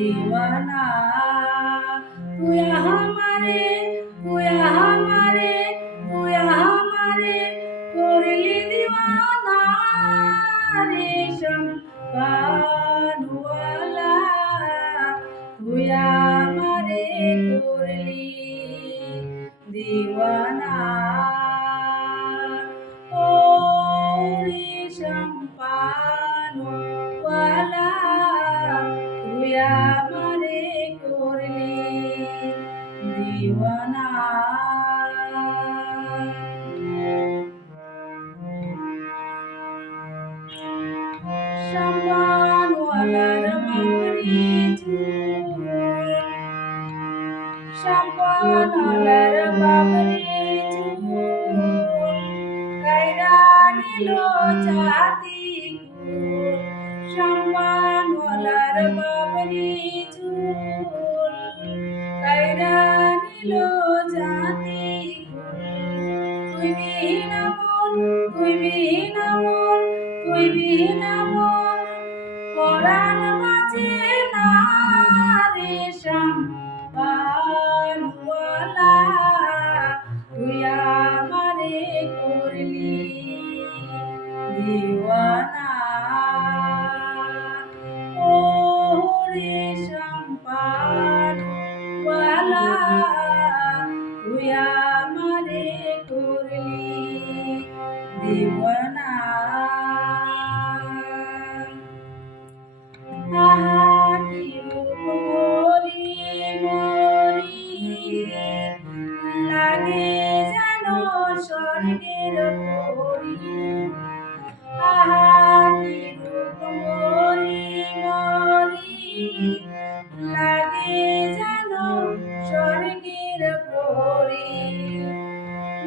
दीवाना तू हमारे करली दीवाना रेशम कानवाला तू हमारे करली दीवाना ओ रेशम कानवाला तू हमारे करली दीवाना শ্যামবানওয়ালার বাবরি চুল শ্যামবানওয়ালার বাবরি চুল কাইরা নিল জাতি কুল শ্যামবানওয়ালার বাবরি চুল কাইরা নিল জাতি কুল তুই বিহীন মন পরাণ বাঁচে না রেশম কানওয়ালা তুই আমারে করলি দীওয়ানা ও রেশম কানওয়ালা তুই আমারে করলি दीवाना की रूप मोरी लागे जानो स्वर्गेर परी की रूप मोरी लागे जानो स्वर्गेर परी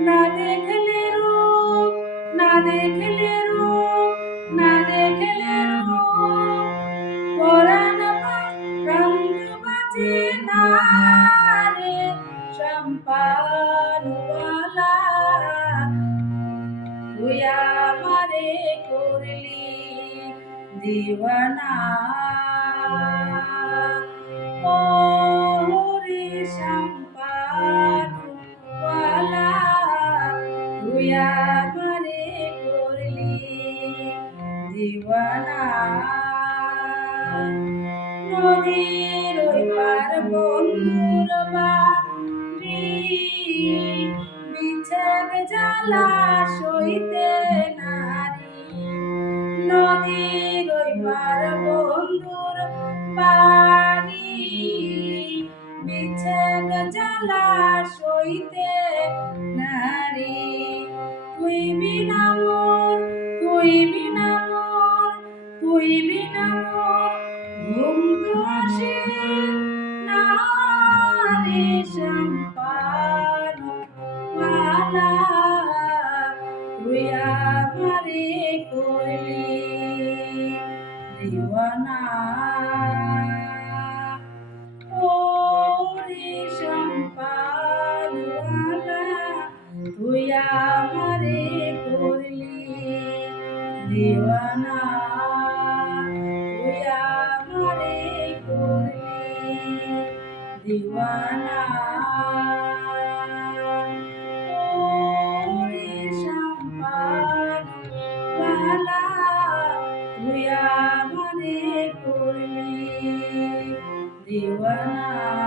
ना देखले रूप ना देखले रूप পরাণ প্রান্ত বাঁচে না রে সম্পানওয়ালা তুই আমারে করলি দীওয়ানা ও রে সম্পানওয়ালা তুই আমারে করলি দীওয়ানা নদীর ওই পার বন্ধুর বাড়ি বিছাগ জ্বালা সইতে নারী নদীর ওই পার বন্ধুর বাড়ি বিছাগ জ্বালা সইতে নারী তুই বিনা মোর ঘুম তো আসে না রে সম্পানওয়ালা তুই আমারে করলি দীওয়ানা ও রে সম্পানওয়ালা তুই আমারে করলি दीवाना तुई আমারে করলি दीवाना ओ रे সম্পানওয়ালা তুই আমারে করলি दीवाना।